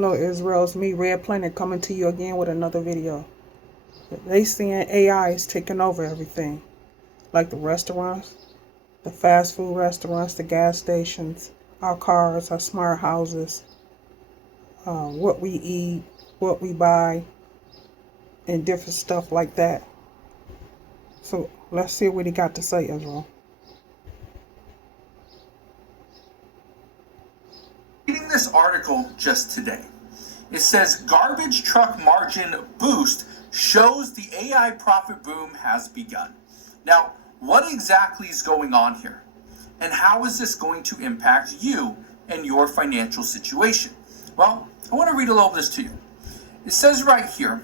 Hello Israel, it's me, Red Planet, coming to you again with another video. They saying AI is taking over everything. Like the restaurants, the fast food restaurants, the gas stations, our cars, our smart houses, what we eat, what we buy, and different stuff like that. So let's see what he got to say, Israel. Reading this article just today. It says garbage truck margin boost shows the AI profit boom has begun. Now, what exactly is going on here? And how is this going to impact you and your financial situation? Well, I want to read a little of this to you. It says right here,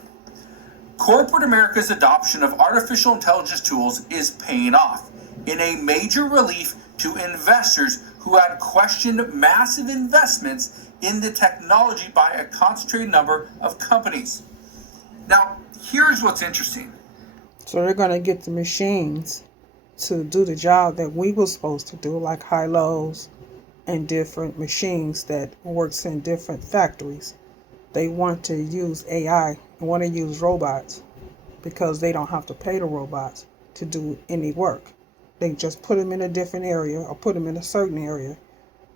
corporate America's adoption of artificial intelligence tools is paying off in a major relief to investors who had questioned massive investments in the technology by a concentrated number of companies. Now, here's what's interesting. So they're going to get the machines to do the job that we were supposed to do, like high-lows and different machines that works in different factories. They want to use AI and want to use robots because they don't have to pay the robots to do any work. They just put them in a different area or put them in a certain area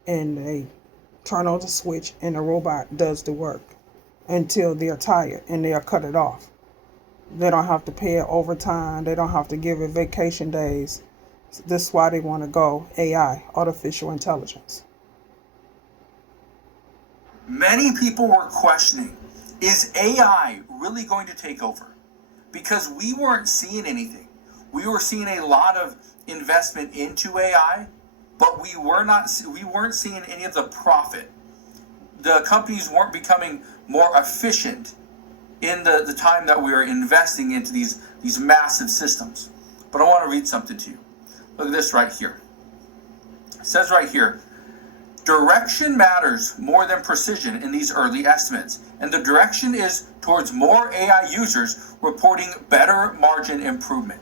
and they turn on the switch and the robot does the work until they're tired and they'll cut it off. They don't have to pay it overtime. They don't have to give it vacation days. This is why they want to go AI, artificial intelligence. Many people were questioning, is AI really going to take over? Because we weren't seeing anything. We were seeing a lot of investment into AI, but we weren't seeing any of the profit. The companies weren't becoming more efficient in the time that we were investing into these massive systems. But I want to read something to you. Look at this right here. It says right here, direction matters more than precision in these early estimates, and the direction is towards more AI users reporting better margin improvement.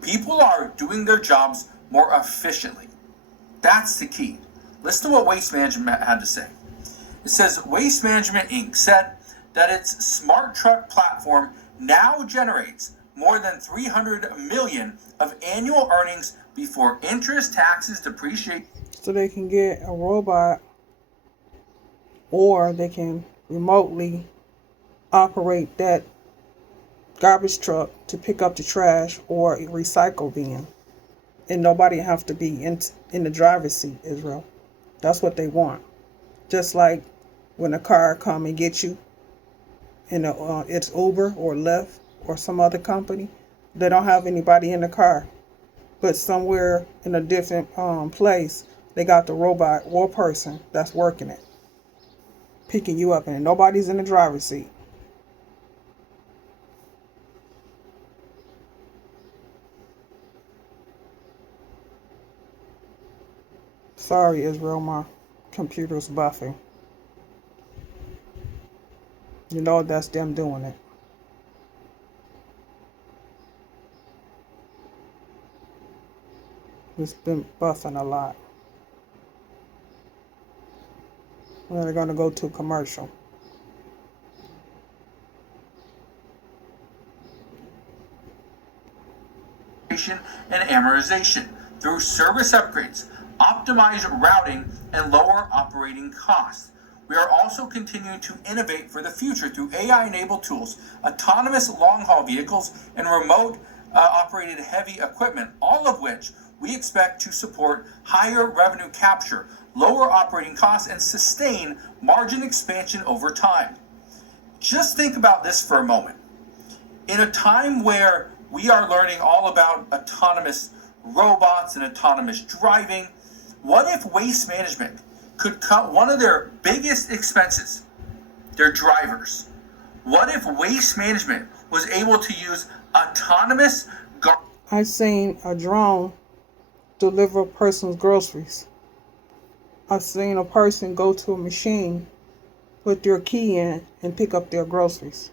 People are doing their jobs more efficiently. That's the key. Listen to what Waste Management had to say. It says, Waste Management Inc. said that its smart truck platform now generates more than $300 million of annual earnings before interest, taxes, depreciation. So they can get a robot or they can remotely operate that garbage truck to pick up the trash or a recycle bin. And nobody have to be in the driver's seat, Israel. That's what they want. Just like when a car come and get you, and it's Uber or Lyft or some other company, they don't have anybody in the car. But somewhere in a different place, they got the robot or person that's working it, picking you up, and nobody's in the driver's seat. Sorry, Israel, my computer's buffing. You know that's them doing it. It's been buffing a lot. We're going to go to commercial. And amortization through service upgrades, optimize routing, and lower operating costs. We are also continuing to innovate for the future through AI-enabled tools, autonomous long-haul vehicles, and remote operated heavy equipment, all of which we expect to support higher revenue capture, lower operating costs, and sustain margin expansion over time. Just think about this for a moment. In a time where we are learning all about autonomous robots and autonomous driving, what if Waste Management could cut one of their biggest expenses, their drivers? What if Waste Management was able to use autonomous... I seen a drone deliver a person's groceries. I seen a person go to a machine, put their key in, and pick up their groceries.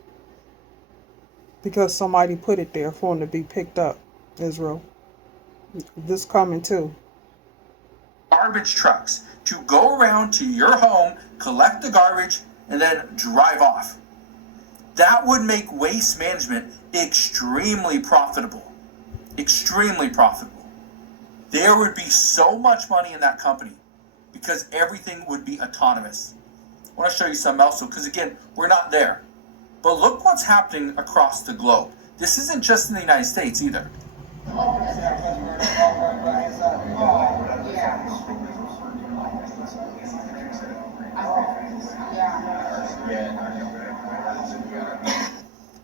Because somebody put it there for them to be picked up, Israel. This coming too. Garbage trucks to go around to your home, collect the garbage, and then drive off. That would make waste management extremely profitable. Extremely profitable. There would be so much money in that company because everything would be autonomous. I want to show you something else, because again, we're not there. But look what's happening across the globe. This isn't just in the United States either.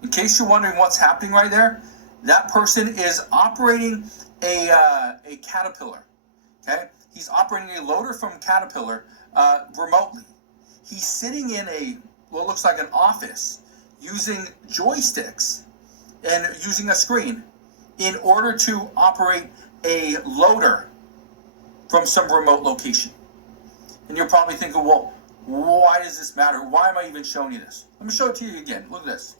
In case you're wondering what's happening right there, that person is operating a Caterpillar. Okay, he's operating a loader from Caterpillar remotely. He's sitting in what looks like an office using joysticks and using a screen in order to operate a loader from some remote location. And you're probably thinking, well, why does this matter? Why am I even showing you this? Let me show it to you again. Look at this.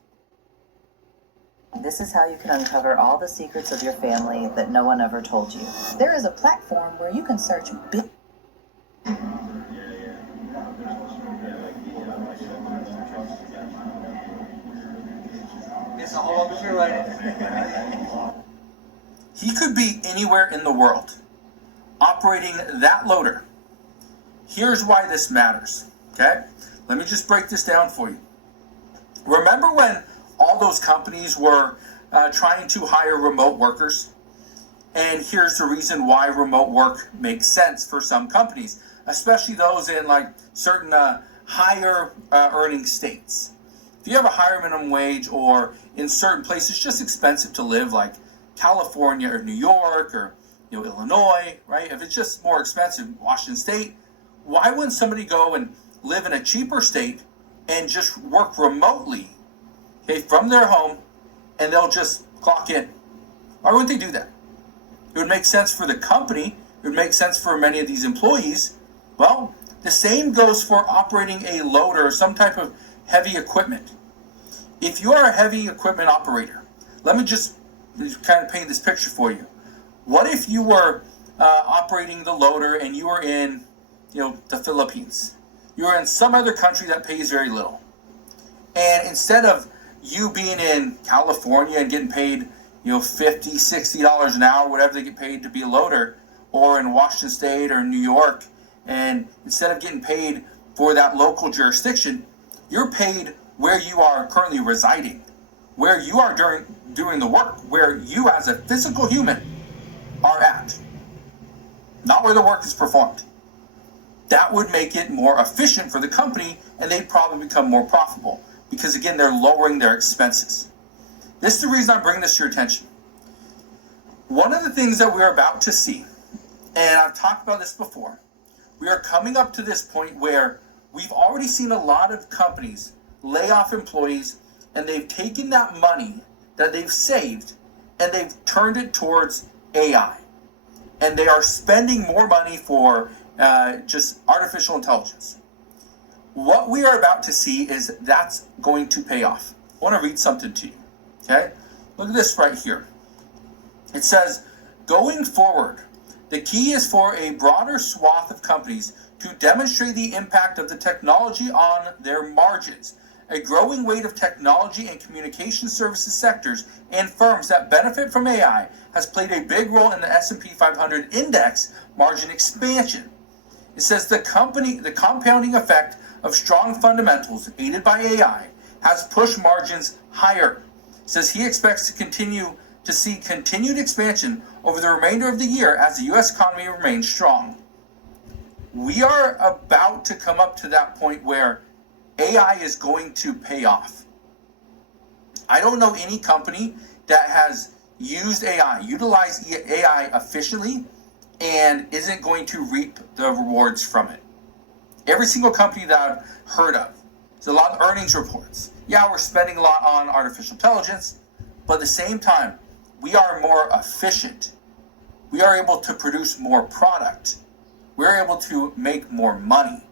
This is how you can uncover all the secrets of your family that no one ever told you. There is a platform where you can search big. He could be anywhere in the world operating that loader. Here's why this matters. Okay? Let me just break this down for you. Remember when all those companies were trying to hire remote workers? And here's the reason why remote work makes sense for some companies, especially those in like certain higher earning states. If you have a higher minimum wage, or in certain places just expensive to live, like California or New York or Illinois, right? If it's just more expensive, Washington State, why wouldn't somebody go and live in a cheaper state and just work remotely, okay, from their home, and they'll just clock in? Why wouldn't they do that? It would make sense for the company. It would make sense for many of these employees. Well, the same goes for operating a loader or some type of heavy equipment. If you are a heavy equipment operator, let me just kind of paint this picture for you. What if you were operating the loader and you were in, the Philippines? You were in some other country that pays very little. And instead of you being in California and getting paid, $50, $60 an hour, whatever they get paid to be a loader, or in Washington State or New York, and instead of getting paid for that local jurisdiction, you're paid where you are currently residing, where you are doing the work, where you as a physical human are at, not where the work is performed. That would make it more efficient for the company, and they'd probably become more profitable because, again, they're lowering their expenses. This is the reason I'm bringing this to your attention. One of the things that we're about to see, and I've talked about this before, we are coming up to this point where we've already seen a lot of companies lay off employees, and they've taken that money that they've saved and they've turned it towards AI. And they are spending more money for just artificial intelligence. What we are about to see is that's going to pay off. I want to read something to you. Okay? Look at this right here. It says, going forward, the key is for a broader swath of companies to demonstrate the impact of the technology on their margins. A growing weight of technology and communication services sectors and firms that benefit from AI has played a big role in the S&P 500 index margin expansion. It says the compounding effect of strong fundamentals aided by AI has pushed margins higher. It says he expects to continue to see continued expansion over the remainder of the year as the U.S. economy remains strong. We are about to come up to that point where AI is going to pay off. I don't know any company that has used AI, utilized AI efficiently, and isn't going to reap the rewards from it. Every single company that I've heard of, there's a lot of earnings reports. Yeah, we're spending a lot on artificial intelligence, but at the same time, we are more efficient. We are able to produce more product. We're able to make more money.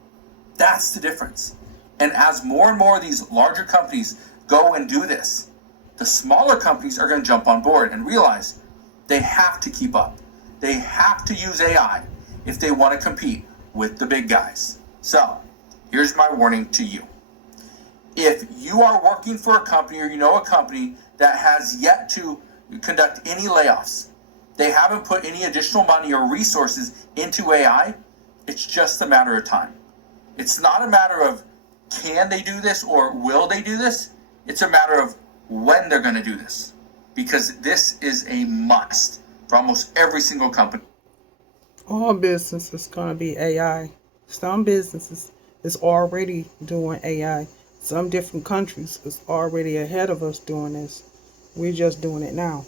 That's the difference. And as more and more of these larger companies go and do this, the smaller companies are going to jump on board and realize they have to keep up. They have to use AI if they want to compete with the big guys. So, here's my warning to you. If you are working for a company or you know a company that has yet to conduct any layoffs, they haven't put any additional money or resources into AI, it's just a matter of time. It's not a matter of can they do this or will they do this? It's a matter of when they're going to do this, because this is a must for almost every single company. All business is going to be AI. Some businesses is already doing AI. Some different countries is already ahead of us doing this. We're just doing it now.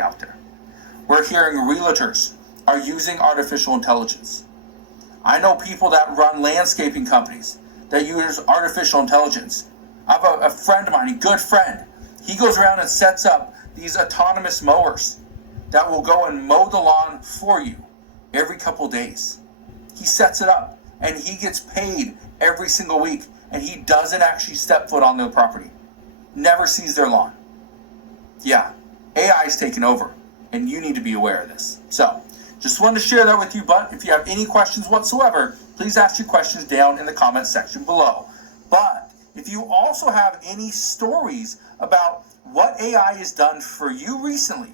Out there, we're hearing realtors are using artificial intelligence. I know people that run landscaping companies that use artificial intelligence. I have a friend of mine, a good friend. He goes around and sets up these autonomous mowers that will go and mow the lawn for you every couple days. He sets it up and he gets paid every single week, and he doesn't actually step foot on the property. Never sees their lawn. Yeah, AI is taking over, and you need to be aware of this. So, just wanted to share that with you, but if you have any questions whatsoever, please ask your questions down in the comment section below. But if you also have any stories about what AI has done for you recently,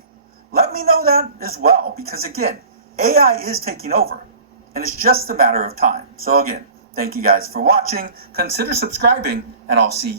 let me know that as well, because again, AI is taking over, and it's just a matter of time. So again, thank you guys for watching. Consider subscribing, and I'll see you